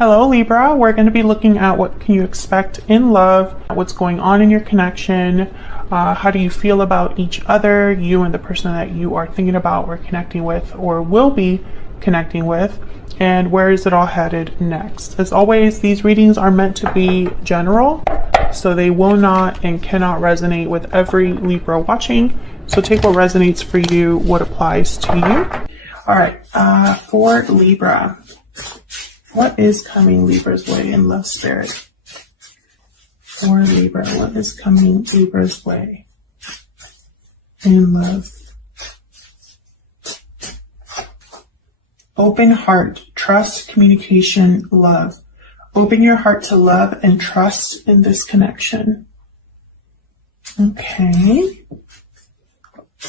Hello Libra, we're going to be looking at what can you expect in love, what's going on in your connection, how do you feel about each other, you and the person that you are thinking about or connecting with or will be connecting with, and where is it all headed next. As always, these readings are meant to be general, so they will not and cannot resonate with every Libra watching. So take what resonates for you, what applies to you. All right, for Libra. What is coming Libra's way in love, spirit? For Libra, what is coming Libra's way in love? Open heart, trust, communication, love. Open your heart to love and trust in this connection. Okay.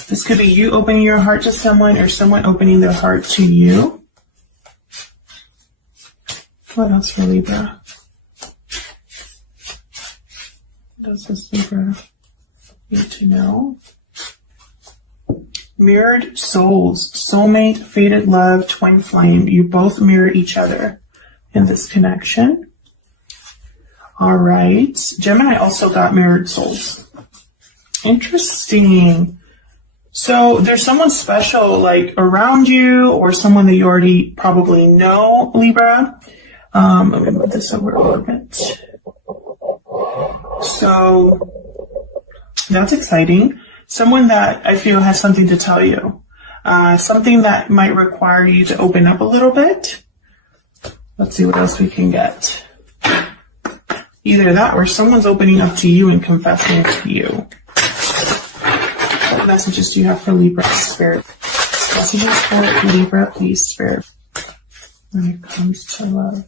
This could be you opening your heart to someone or someone opening their heart to you. What else for Libra? What else does Libra need to know? Mirrored souls, soulmate, fated love, twin flame. You both mirror each other in this connection. All right. Gemini also got mirrored souls. Interesting. So there's someone special like around you or someone that you already probably know, Libra. Let me move this over a little bit. So that's exciting. Someone that I feel has something to tell you. Something that might require you to open up a little bit. Let's see what else we can get. Either that or someone's opening up to you and confessing to you. What messages do you have for Libra, Spirit? Messages for Libra, please, Spirit. When it comes to love.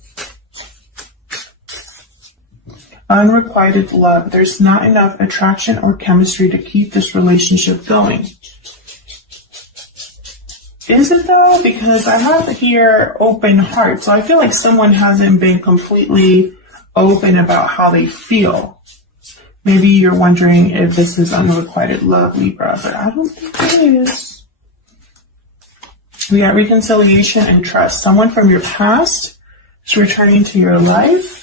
Unrequited love. There's not enough attraction or chemistry to keep this relationship going. Is it though? Because I have here open heart. So I feel like someone hasn't been completely open about how they feel. Maybe you're wondering if this is unrequited love, Libra, but I don't think it is. We got reconciliation and trust. Someone from your past is returning to your life.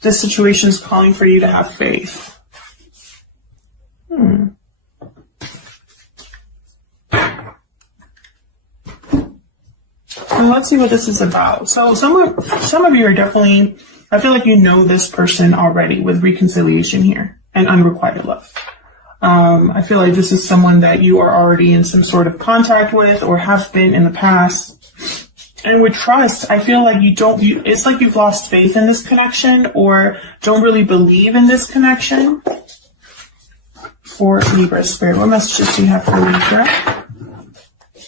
This situation is calling for you to have faith. Well, let's see what this is about. So some of you are definitely, I feel like you know this person already with reconciliation here and unrequited love. I feel like this is someone that you are already in some sort of contact with or have been in the past. And with trust, I feel like it's like you've lost faith in this connection or don't really believe in this connection. For Libra, Spirit, what messages do you have for Libra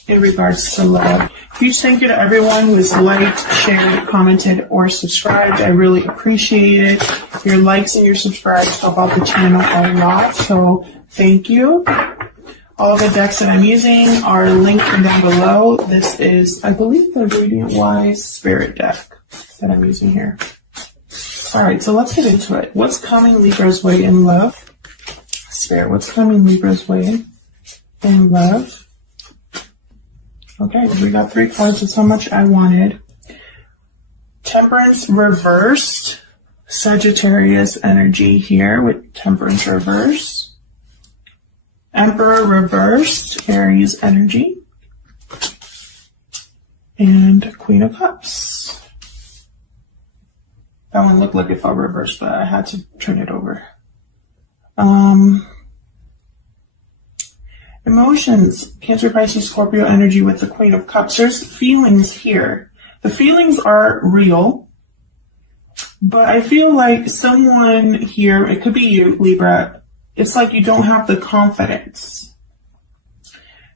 in regards to love? Huge thank you to everyone who has liked, shared, commented, or subscribed. I really appreciate it. Your likes and your subscribes help out the channel a lot, so thank you. All the decks that I'm using are linked down below. This is, I believe, the Radiant Wise Spirit deck that I'm using here. All right, so let's get into it. What's coming Libra's way in love? Spirit, what's coming Libra's way in love? Okay, we got 3 cards. That's how much I wanted. Temperance reversed. Sagittarius energy here with Temperance reversed. Emperor reversed, Aries energy, and Queen of Cups. That one looked like it felt reversed, but I had to turn it over. Emotions, Cancer, Pisces, Scorpio energy with the Queen of Cups. There's feelings here. The feelings are real, but I feel like someone here, it could be you, Libra, it's like you don't have the confidence.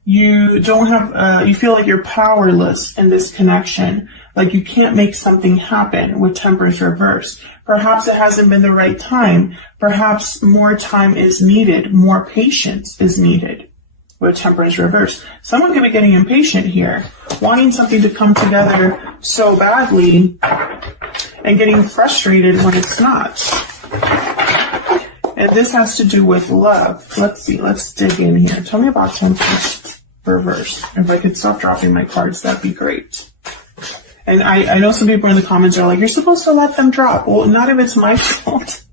You don't have, you feel like you're powerless in this connection. Like you can't make something happen with Temperance reverse. Perhaps it hasn't been the right time. Perhaps more time is needed. More patience is needed with Temperance reverse. Someone could be getting impatient here, wanting something to come together so badly and getting frustrated when it's not. And this has to do with love. Let's see. Let's dig in here. Tell me about Temperance reverse. If I could stop dropping my cards, that'd be great. And I know some people in the comments are like, you're supposed to let them drop. Well, not if it's my fault.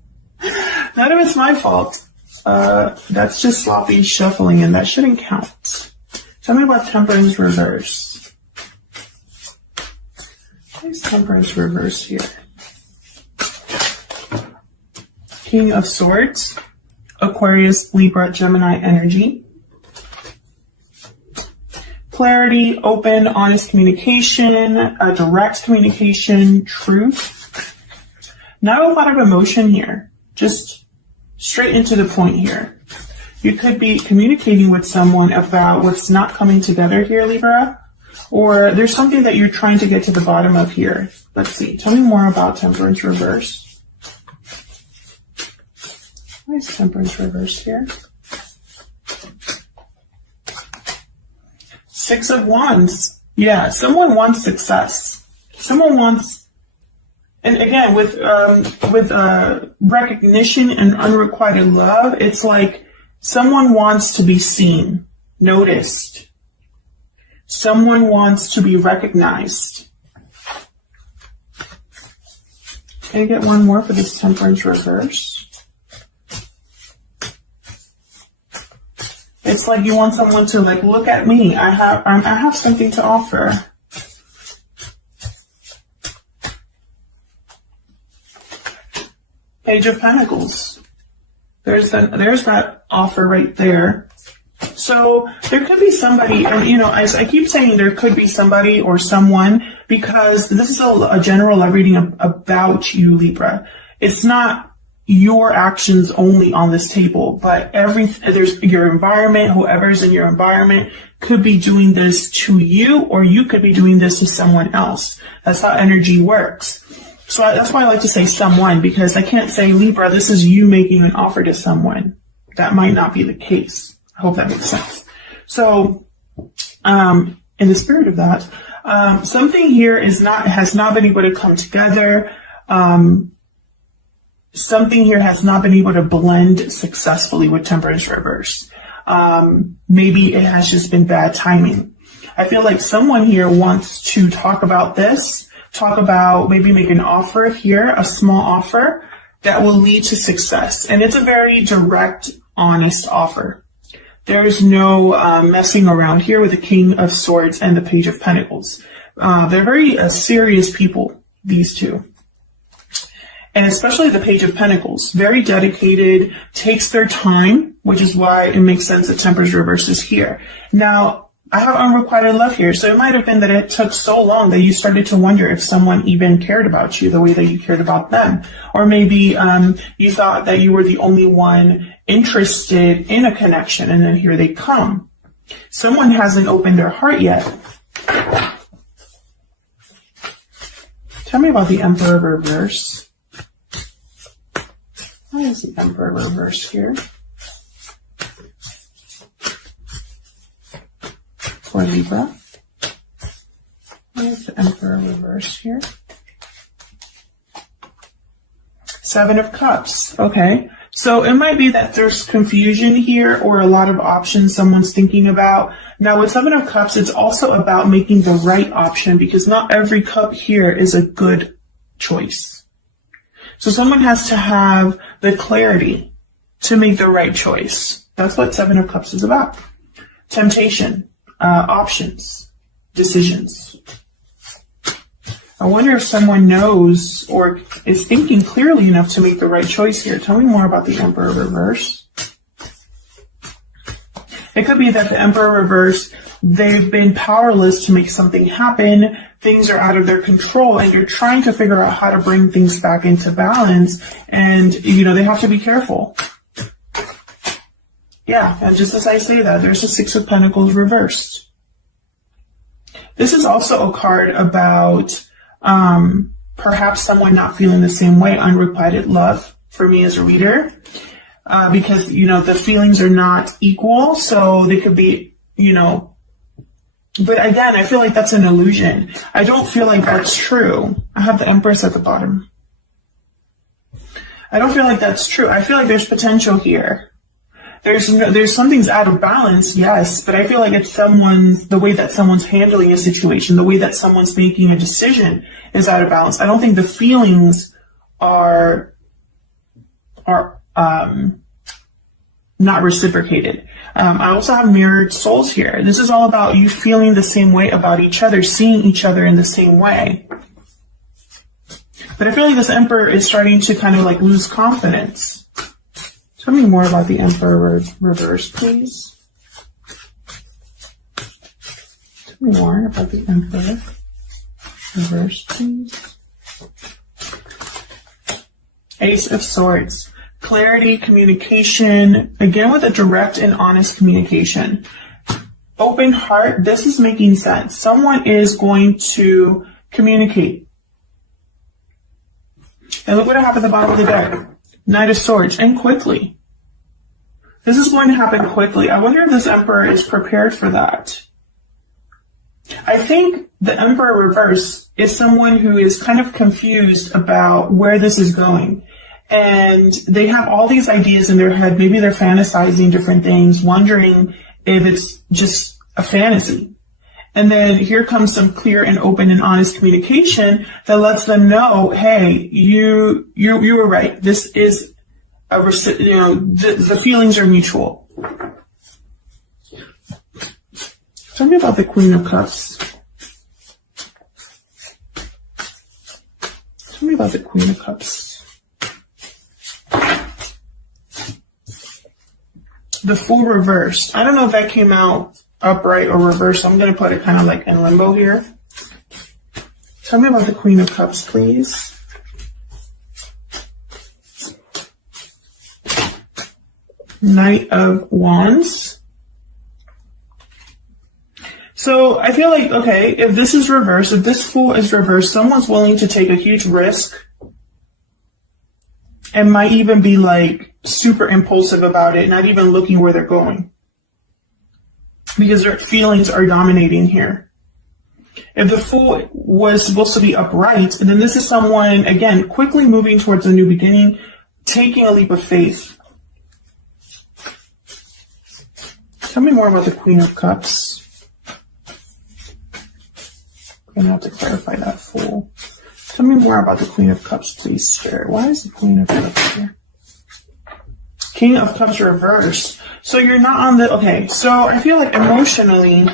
Not if it's my fault. That's just sloppy shuffling, and that shouldn't count. Tell me about Temperance reverse. Where's Temperance reverse here? King of Swords, Aquarius, Libra, Gemini energy. Clarity, open, honest communication, direct communication, truth. Not a lot of emotion here. Just straight into the point here. You could be communicating with someone about what's not coming together here, Libra. Or there's something that you're trying to get to the bottom of here. Let's see. Tell me more about Temperance reverse. Where's Temperance reverse here? Six of Wands. Yeah, someone wants success. Someone wants, and again, with recognition and unrequited love, it's like someone wants to be seen, noticed. Someone wants to be recognized. Can I get one more for this Temperance reverse? It's like you want someone to like, look at me. I have something to offer. Page of Pentacles. There's that offer right there. So there could be somebody, and you know, as I keep saying, there could be somebody or someone, because this is a general reading about you, Libra. It's not your actions only on this table, but there's your environment, whoever's in your environment could be doing this to you, or you could be doing this to someone else. That's how energy works. So that's why I like to say someone, because I can't say, Libra, this is you making an offer to someone. That might not be the case. I hope that makes sense. So, in the spirit of that, something here has not been able to come together. Something here has not been able to blend successfully with Temperance reverse. Maybe it has just been bad timing. I feel like someone here wants to talk about this, maybe make an offer here, a small offer that will lead to success. And it's a very direct, honest offer. There's no messing around here with the King of Swords and the Page of Pentacles. They're very serious people, these two. And especially the Page of Pentacles, very dedicated, takes their time, which is why it makes sense that Temperance reverse is here. Now, I have unrequited love here, so it might have been that it took so long that you started to wonder if someone even cared about you the way that you cared about them. Or maybe you thought that you were the only one interested in a connection, and then here they come. Someone hasn't opened their heart yet. Tell me about the Emperor reverse. Why is the Emperor reverse here? For Libra. Why is the Emperor reverse here? Seven of Cups. Okay. So it might be that there's confusion here or a lot of options someone's thinking about. Now with Seven of Cups, it's also about making the right option, because not every cup here is a good choice. So someone has to have the clarity to make the right choice. That's what Seven of Cups is about. Temptation, options, decisions. I wonder if someone knows or is thinking clearly enough to make the right choice here. Tell me more about the Emperor reverse. It could be that the Emperor reverse, they've been powerless to make something happen. Things are out of their control, and you're trying to figure out how to bring things back into balance. And, you know, they have to be careful. Yeah, and just as I say that, there's a Six of Pentacles reversed. This is also a card about perhaps someone not feeling the same way, unrequited love for me as a reader. Because, you know, the feelings are not equal, so they could be, you know, but again, I feel like that's an illusion. I don't feel like that's true. I have the Empress at the bottom. I don't feel like that's true. I feel like there's potential here. there's something's out of balance, yes, but I feel like it's the way that someone's handling a situation, the way that someone's making a decision is out of balance. I don't think the feelings are not reciprocated. I also have mirrored souls here. This is all about you feeling the same way about each other, seeing each other in the same way. But I feel like this Emperor is starting to kind of like lose confidence. Tell me more about the Emperor reverse, please. Tell me more about the Emperor reverse, please. Ace of Swords. Clarity, communication, again with a direct and honest communication. Open heart, this is making sense. Someone is going to communicate. And look what I have at the bottom of the deck. Knight of Swords, and quickly. This is going to happen quickly. I wonder if this Emperor is prepared for that. I think the Emperor reverse is someone who is kind of confused about where this is going. And they have all these ideas in their head. Maybe they're fantasizing different things, wondering if it's just a fantasy. And then here comes some clear and open and honest communication that lets them know, hey, you were right. This is the feelings are mutual. Tell me about the Queen of Cups. Tell me about the Queen of Cups. The Fool reversed. I don't know if that came out upright or reversed. I'm going to put it kind of like in limbo here. Tell me about the Queen of Cups, please. Knight of Wands. So I feel like, okay, if this is reversed, if this Fool is reversed, someone's willing to take a huge risk and might even be like super impulsive about it, not even looking where they're going, because their feelings are dominating here. If the Fool was supposed to be upright, and then this is someone, again, quickly moving towards a new beginning, taking a leap of faith. Tell me more about the Queen of Cups. I'm going to have to clarify that, Fool. Tell me more about the Queen of Cups, please, Spirit. Why is the Queen of Cups here? King of Cups reversed. So you're not on the... Okay, so I feel like emotionally,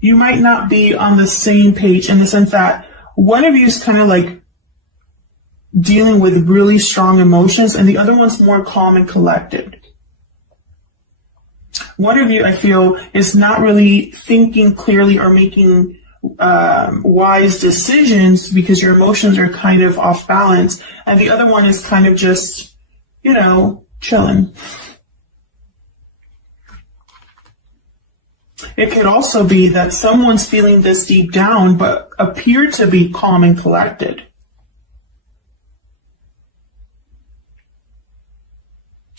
you might not be on the same page in the sense that one of you is kind of like dealing with really strong emotions and the other one's more calm and collected. One of you, I feel, is not really thinking clearly or making wise decisions because your emotions are kind of off balance, and the other one is kind of just, chilling. It could also be that someone's feeling this deep down but appear to be calm and collected.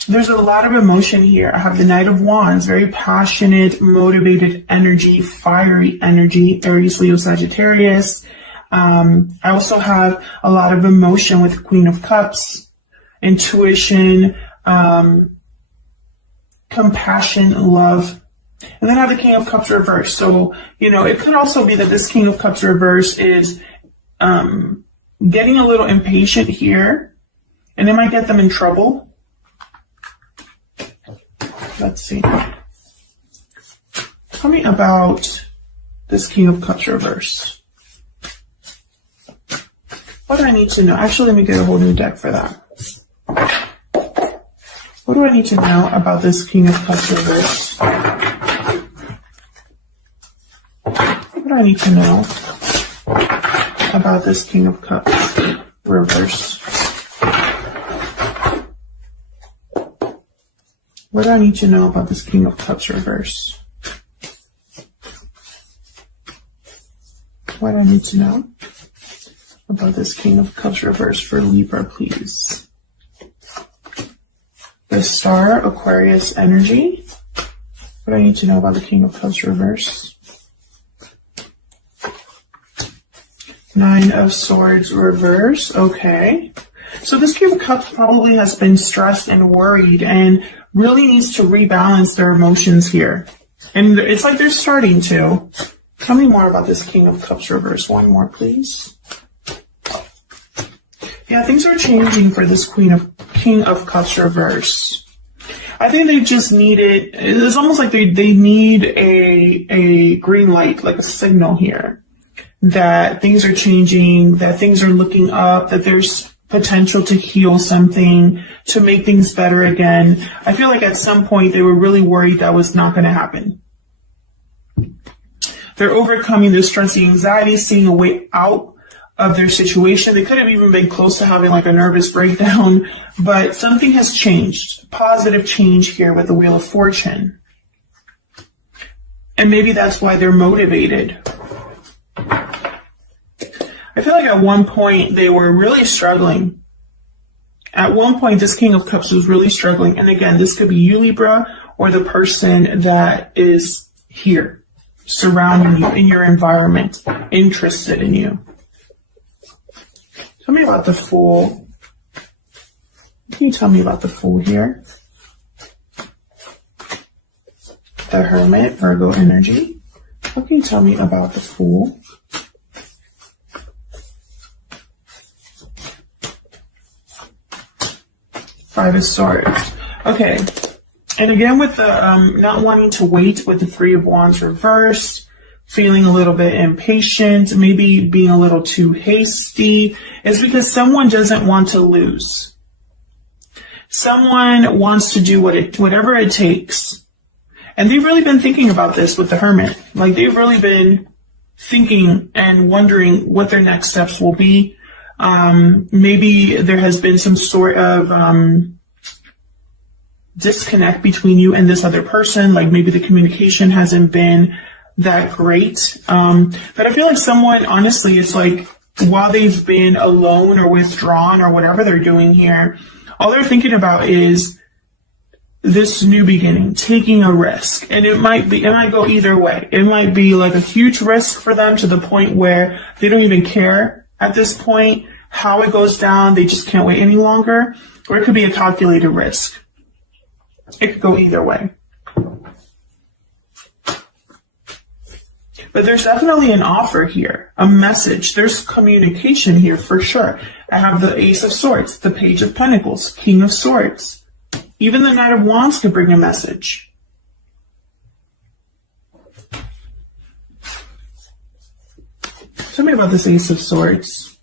There's a lot of emotion here. I have the Knight of Wands, very passionate, motivated energy, fiery energy, Aries, Leo, Sagittarius. I also have a lot of emotion with Queen of Cups, intuition, compassion, love. And then I have the King of Cups reverse. So, it could also be that this King of Cups reverse is getting a little impatient here, and it might get them in trouble. Let's see. Tell me about this King of Cups reverse. What do I need to know? Actually, let me get a whole new deck for that. What do I need to know about this King of Cups reverse? What do I need to know about this King of Cups reverse? What do I need to know about this King of Cups reverse? What do I need to know about this King of Cups reverse for Libra, please? The Star, Aquarius energy. What do I need to know about the King of Cups reverse? Nine of Swords reverse. Okay. So this King of Cups probably has been stressed and worried and really needs to rebalance their emotions here. And it's like they're starting to. Tell me more about this King of Cups reverse. One more, please. Yeah, things are changing for this King of Cups reverse. I think they just needed, it's almost like they need a green light, like a signal here, that things are changing, that things are looking up, that there's potential to heal something, to make things better again. I feel like at some point they were really worried that was not going to happen. They're overcoming the stress, the anxiety, seeing a way out of their situation. They could have even been close to having like a nervous breakdown, but something has changed. Positive change here with the Wheel of Fortune. And maybe that's why they're motivated. I feel like at one point they were really struggling. At one point, this King of Cups was really struggling. And again, this could be you, Libra, or the person that is here, surrounding you in your environment, interested in you. Tell me about the Fool. Can you tell me about the Fool here? The Hermit, Virgo energy. What can you tell me about the Fool? Five of Swords. Okay. And again, with the not wanting to wait with the Three of Wands reversed, feeling a little bit impatient, maybe being a little too hasty, is because someone doesn't want to lose. Someone wants to do whatever it takes. And they've really been thinking about this with the Hermit. Like, they've really been thinking and wondering what their next steps will be. Maybe there has been some sort of disconnect between you and this other person. Like, maybe the communication hasn't been that great. But I feel like someone, honestly, it's like while they've been alone or withdrawn or whatever they're doing here, all they're thinking about is this new beginning, taking a risk. And it might go either way. It might be like a huge risk for them to the point where they don't even care at this point how it goes down. They just can't wait any longer. Or it could be a calculated risk. It could go either way. But there's definitely an offer here, a message. There's communication here for sure. I have the Ace of Swords, the Page of Pentacles, King of Swords. Even the Knight of Wands could bring a message. Tell me about this Ace of Swords.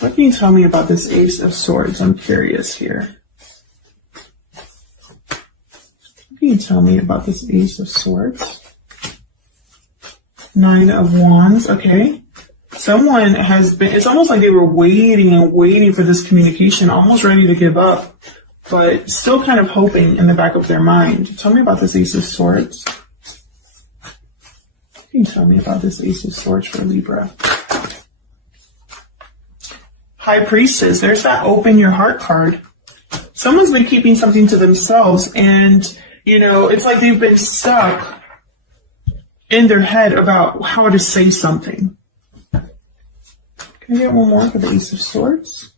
What can you tell me about this Ace of Swords? I'm curious here. What can you tell me about this Ace of Swords? Nine of Wands, okay. Someone has been, it's almost like they were waiting and waiting for this communication, almost ready to give up, but still kind of hoping in the back of their mind. Tell me about this Ace of Swords. Can you tell me about this Ace of Swords for Libra? High Priestess, there's that open your heart card. Someone's been keeping something to themselves, and, you know, it's like they've been stuck in their head about how to say something. Can I get one more for the Ace of Swords?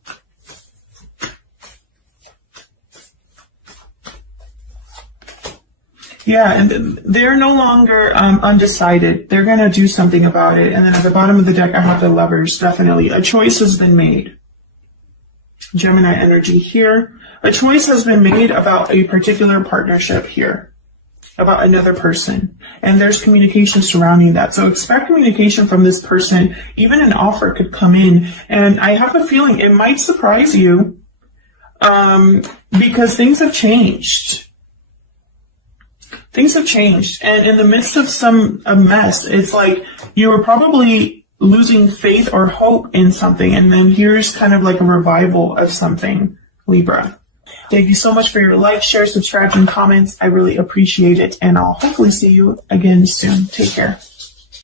Yeah, and they're no longer undecided. They're going to do something about it. And then at the bottom of the deck, I have the Lovers, definitely. A choice has been made. Gemini energy here. A choice has been made about a particular partnership here, about another person. And there's communication surrounding that. So expect communication from this person. Even an offer could come in. And I have a feeling it might surprise you because things have changed. Things have changed. And in the midst of a mess, it's like you were probably losing faith or hope in something. And then here's kind of like a revival of something, Libra. Thank you so much for your like, share, subscribe, and comments. I really appreciate it. And I'll hopefully see you again soon. Take care.